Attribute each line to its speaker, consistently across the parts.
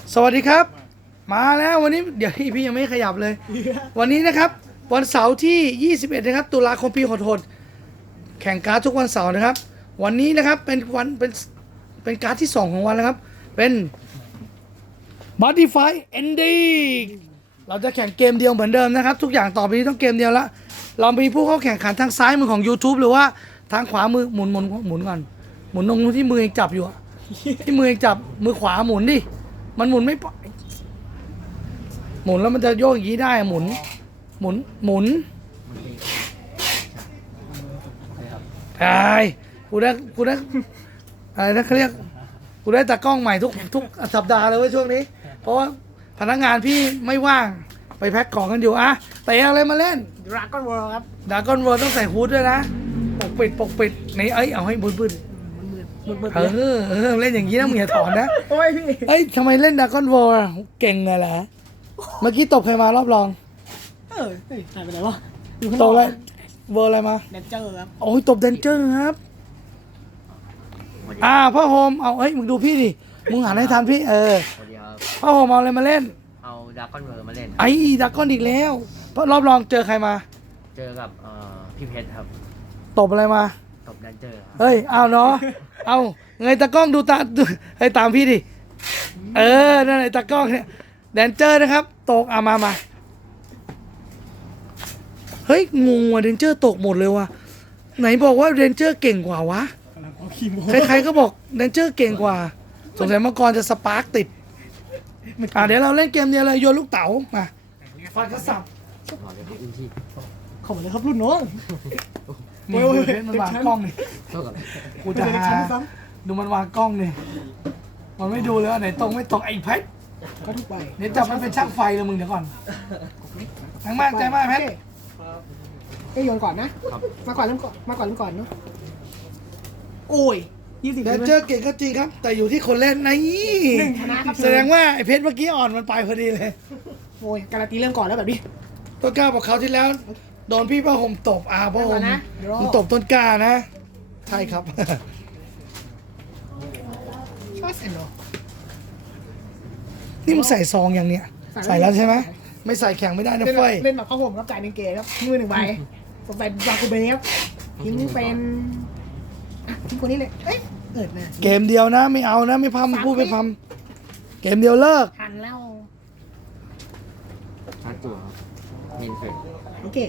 Speaker 1: สวัสดีครับมาแล้ววันนี้เดี๋ยวพี่ยังไม่ขยับเลย วันนี้นะครับวันเสาร์ที่ 21 นะครับตุลาคมปี66แข่งการ์ดทุกวันเสาร์นะครับ วันนี้นะครับเป็นการ์ดที่ 2 ของวันแล้วครับเป็น Modify Ending เราจะแข่งเกมเดียวเหมือนเดิมนะครับทุกอย่างต่อไปนี้ต้องเกมเดียวละเรามีผู้เข้าแข่งขันทางซ้ายมือของ YouTube หรือว่าทางขวามือหมุนก่อนหมุนตรงที่มือเองจับอยู่อะที่มือเองจับมือขวาหมุนดิมันหมุนไม่ปล่อยหมุนแล้วมันจะโยกอย่างนี้ได้หมุนไอ้กูได้อะไรนะเขาเรียกกูได้ตากล้องใหม่ทุกสัปดาห์เลยเว้ยช่วงนี้เพราะว่าพนักงานพี่ไม่ว่างไปแพ็คของกันอยู่อะแต่อะไรมาเล่น
Speaker 2: Dragon World ครับ
Speaker 1: ดากอนเวิร์ต้องใส่ฮูดด้วยนะปกปิดในเอาให้บึ้นเล่นอย่างนี้นะมึงอย่าถอนนะ
Speaker 2: โอ้ยพี่
Speaker 1: ทำไมเล่นดากอนเวิร์เก่งเลยแหละเมื่อกี้ตบใครมารอบรอง
Speaker 2: เฮ้ยหายไปไหนวะอยู่ข้าง
Speaker 1: ต
Speaker 2: นอบ ก
Speaker 1: อะไรเวอร์อะไรมา
Speaker 2: แดนเจอร์ครับ
Speaker 1: โอ้ยตบเดนเจอร์ครับพ่อโฮมเอามึงดูพี่ดิมึงหันให้ทันพี่
Speaker 3: สวัสดีครับ
Speaker 1: พ่อโฮมเอาอะไรมาเล่น
Speaker 3: เอาดราก้อนเวิร์มาเล่น
Speaker 1: ดากอนอีกแล้วเพราะรอบรองเจอใครมา
Speaker 3: เจอกับพี่เพชรครับ
Speaker 1: ตบอะไรมา
Speaker 3: ตบดันเจอร์ครับ
Speaker 1: เฮ้ยเอาเนาะเอาเงยตากล้องดูให้ตามพี่ดินั่นไอ้ตากล้องเนี่ยแดนเจอร์นะครับตกมาเฮ้ยงงว่ะเดนเจอร์ตกหมดเลยว่ะไหนบอกว่าเดนเจอร์เก่งกว่าวะใครๆก็บอกเดนเจอร์เก่งกว่าสงสัยเมื่อก่อนจะสปาร์กติดเดี๋ยวเราเล่นเกมเดียวเลยโยนลูกเต๋ามาฟันกระสับ
Speaker 3: หล่อเลยครับอินที่
Speaker 2: ขอบคุณเลยครับรุ่นน้อง
Speaker 1: นี่ดูเพชรมันวางกล้องนี่
Speaker 3: เท่ากับ
Speaker 1: กูจะหาดูมันวางกล้องนี่มันไม่ดูเลยว่าไหนตรงไม่ตรงไอ้เพชร
Speaker 2: ก็ทุกใบ
Speaker 1: เดี๋ยวจับมันเป็นช่างไฟเลยมึงเดี๋ยวก่อนทั้งมากใจมากเพชร
Speaker 2: โยนก่อนนะมาก่อนเริ่มก่อนเนาะโอ้ย20
Speaker 1: แดนเจอร์เก่งก็จริงครับ แต่อยู่ที่คนเล่นนะนี่
Speaker 2: หนึ่งชนะครับ
Speaker 1: แสดงว่าไอ้เพชรเมื่อกี้อ่อนมันไปพอดีเลย
Speaker 2: โอ้ยการันตีเริ่มก่อนแล้วแบบนี้
Speaker 1: ต้นกล้าบอกเขาวที่แล้ว โดนพี่พระห่มตบพระห่ม
Speaker 2: นะเดี๋ยวรอ
Speaker 1: มึงตบต้นกล้านะ ใช่ครับ
Speaker 2: ชอบเอ็นโด
Speaker 1: นี่มึงใส่ซองอย่างเนี้ยใส่แล้วใช่ไหมไม่ใส่แข่งไม่ได้นะเฟ้ย
Speaker 2: เล่นแบบข้าวผมครับจ่ายหนึ่งเกตครับมือ1 ใบผมใส่บาคูเบครับทิ้งเป็นทิ้งคนนี้เลยนะ
Speaker 1: เกมเดียวนะไม่เอานะไม่พัมพูดไม่พัมเกมเดียวเลิก
Speaker 2: ทันแล้ว
Speaker 3: ชาร์จตัวครับเมนเฟร
Speaker 2: โอเค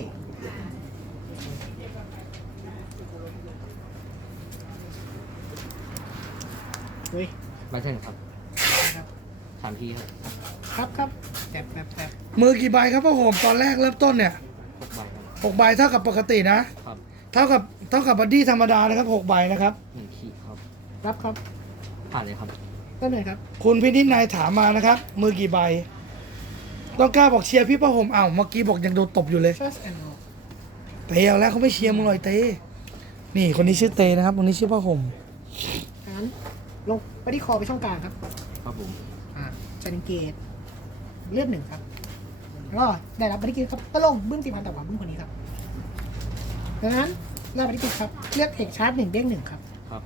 Speaker 2: เฮ้ย
Speaker 3: บัตเทิลครับ3 ทีครับ
Speaker 2: ครับแตบ
Speaker 1: มือกี่ใบครับพระห่มตอนแรกเริ่มต้นเนี่ย
Speaker 3: 6 ใบครับ
Speaker 1: 6 ใบเท่ากับปกตินะ
Speaker 3: ครับ
Speaker 1: เท่ากับบัดดี้ธรรมดานะครับ6 ใบนะครับ
Speaker 3: 1 ขีดครับ
Speaker 2: รับครับ
Speaker 3: ผ่านเลยครับ
Speaker 2: ก็เลยครับ
Speaker 1: คุณพินิจนายถามมานะครับ มือกี่ใบต้องกล้าบอกเชียร์พี่พระห่มเมื่อกี้บอกยังโดนตบอยู่เลย
Speaker 2: Trust and All
Speaker 1: เตะเอาแล้วเขาไม่เชียร์มึงเลยเตนี่คนนี้ชื่อเตนะครับคนนี้ชื่อพระห่ม
Speaker 2: งั้นลงไปที่คอไปช่องกลางครับ
Speaker 3: ครับผม
Speaker 2: จันเกตเลือด1ครับแล้วก็ได้รับบัตรคิดครับก็ลงบึ้ม4,000แต่ว่าบึ้มคนนี้ครับดังนั้นได้บัตรคิดครับเลือกเทคชาร์จ1เด้ง1ครับ
Speaker 3: ครับ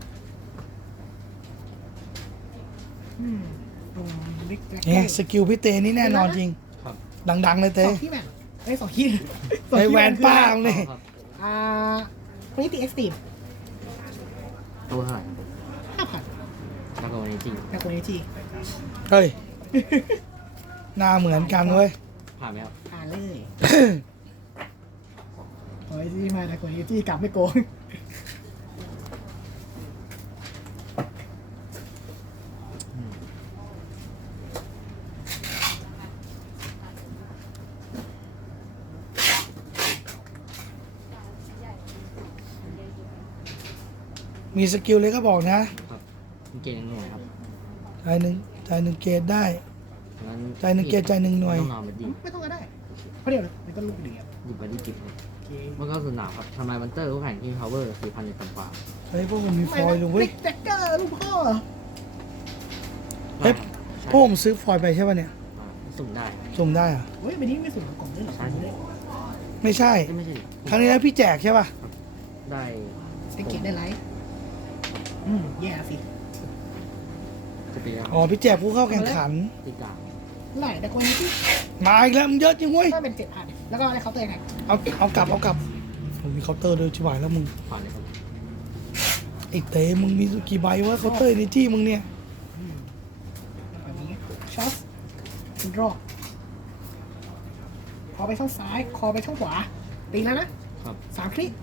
Speaker 2: ลงบิ๊กแจ็ค
Speaker 1: เนี่ยสกิลพี่เตนี่แน่นอนจริง
Speaker 3: ครับ
Speaker 1: ดังๆเลยเต
Speaker 2: 2 ที่แบบได้2 ที่
Speaker 1: ไอแวนป้ามึงนี่
Speaker 3: ครับ
Speaker 2: คนนี้ตีเอ็กซ์ตรีม
Speaker 3: ตัวเท่าไหร่ครับ
Speaker 2: 5,000
Speaker 3: แล้วก็วันนี้จริง
Speaker 2: แต่คนนี้จี
Speaker 1: เฮ้ยหน้าเหมือนกันเว้ย
Speaker 3: ผ่านไหมครับ
Speaker 2: อ่านเลยโอ้ยจีมาแต่คนนี้จีกลับไม่โกง
Speaker 1: มีสกิลเลยก็บอกนะครับ
Speaker 3: มีเกณฑ์หน่วยครับ
Speaker 1: จ่ายหนึ่งเกตได้
Speaker 3: งั้น
Speaker 1: จ่าย1 เกตจ่าย1 หน่วย
Speaker 3: ต้องนอนบัดดี้
Speaker 2: ไม่ต้องก็ได้เพราะเดี๋ยวมันก็ลูกเดียว
Speaker 3: หยิบบัดดี้กิฟต์ครับ
Speaker 2: โอเค
Speaker 3: เมื่อเข้าสนามครับทำลายบันเตอร์คู่แข่งที่ power 4,000ในต่ำกว่า
Speaker 1: เฮ้ยพวกผมมีฟอยล์เลยเว้ย
Speaker 2: บิ๊กแจ็คเกอร์ลูกพ่อ
Speaker 1: เฮ้ย
Speaker 3: ใช่
Speaker 1: พวกผมซื้อฟอยล์ไปใช่ป่ะเนี่ย
Speaker 3: สุ่มได้
Speaker 1: สุ่มได้เหรอะ
Speaker 2: เฮ้ยใบนี้ไม่สูงกล่องด้วยเหรอ
Speaker 3: ใช่
Speaker 1: ไม่ใช่
Speaker 3: ไม่ใช่
Speaker 1: ครั้งนี้แล้วพี่แจกใช่ป่ะ
Speaker 3: ได้
Speaker 2: สเกตได้ไลท์แย่สิ
Speaker 3: จะเปรี้ยว
Speaker 1: อ๋อพี่แจกผู้เข้าแข่งขัน
Speaker 3: ติดกลาง
Speaker 2: ไหลแต่คนนี้ที่
Speaker 1: มาอีกแล้วมึงเยอะจริงเว้ย
Speaker 2: ถ้าเป็น7,000แล้วก็ได้เคาน์เตอร์แข่ง
Speaker 1: เอากลับมึงมีเคาน์เตอร์ด้วยชิบหายแล้วมึง
Speaker 3: ผ่านเลยครับ
Speaker 1: ไอ้เต้มึงมีกี่ใบวะเคาน์เตอร์ในที่มึงเนี่ย
Speaker 2: แบบนี้ช็อตเป็นรอบคอไปช่องซ้ายคอไปช่องขวาตีแล้วนะครับ 3 คลิก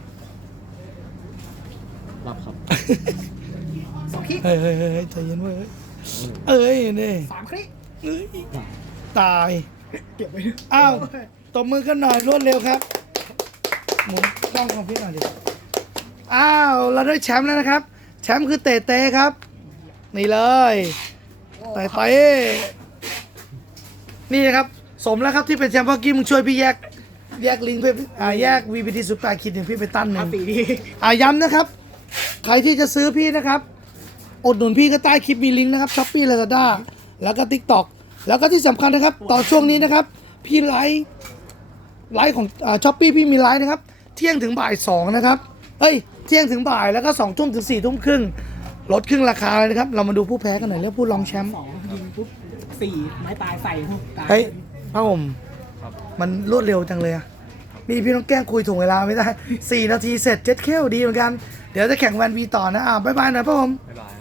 Speaker 3: รับครับ
Speaker 2: 2 คลิก
Speaker 1: เฮ้ยใจเย็นเว้ยเอ้ยนี่
Speaker 2: 3 คลิก
Speaker 1: เอ้ย
Speaker 3: ได้
Speaker 1: ตาย
Speaker 2: เก็บไว้
Speaker 1: อ้าวตบมือกันหน่อยรวดเร็วครับหมุนกล้องของพี่หน่อยดิอ้าวเราได้แชมป์แล้วนะครับ แชมป์คือเตเต้ครับ นี่เลยเตเต้นี่นะครับ สมแล้วครับที่เป็นแชมป์เมื่อกี้มึงช่วยพี่แยกลิงก์ไปแยก VPT สุดแปดคิดถึงพี่ไปตั้นหนึ่ง
Speaker 2: สีดี
Speaker 1: ย้ำนะครับ ใครที่จะซื้อพี่นะครับอุดหนุนพี่ก็ใต้คลิปมีลิงก์นะครับ Shopee Lazada แล้วก็ TikTok แล้วก็ที่สำคัญนะครับ ต่อช่วงนี้นะครับ พี่ไลฟ์ของShopee พี่มีไลฟ์นะครับ เที่ยงถึงบ่าย2นะครับเที่ยงถึงบ่ายแล้วก็2 ทุ่มถึง4 ทุ่มครึ่งลดครึ่งราคาเลยนะครับ เรามาดูผู้แพ้กันหน่อยเรื่องผู้รองแชมป์
Speaker 2: 2 ยิงปุ๊บ 4 ไม้ตายใส่พวกตาย
Speaker 1: เฮ้ยพระผม
Speaker 3: ครับ
Speaker 1: มันรวดเร็วจังเลยอะนี่พี่ต้องแกล้งคุยถ่วงเวลาไม่ได้4 นาทีเสร็จเจ็ดเข้วดีเหมือนกันเดี๋ยวจะแข่งแวนวีต่อนะบ๊ายบายหน่อยพระผม
Speaker 3: บ๊ายบาย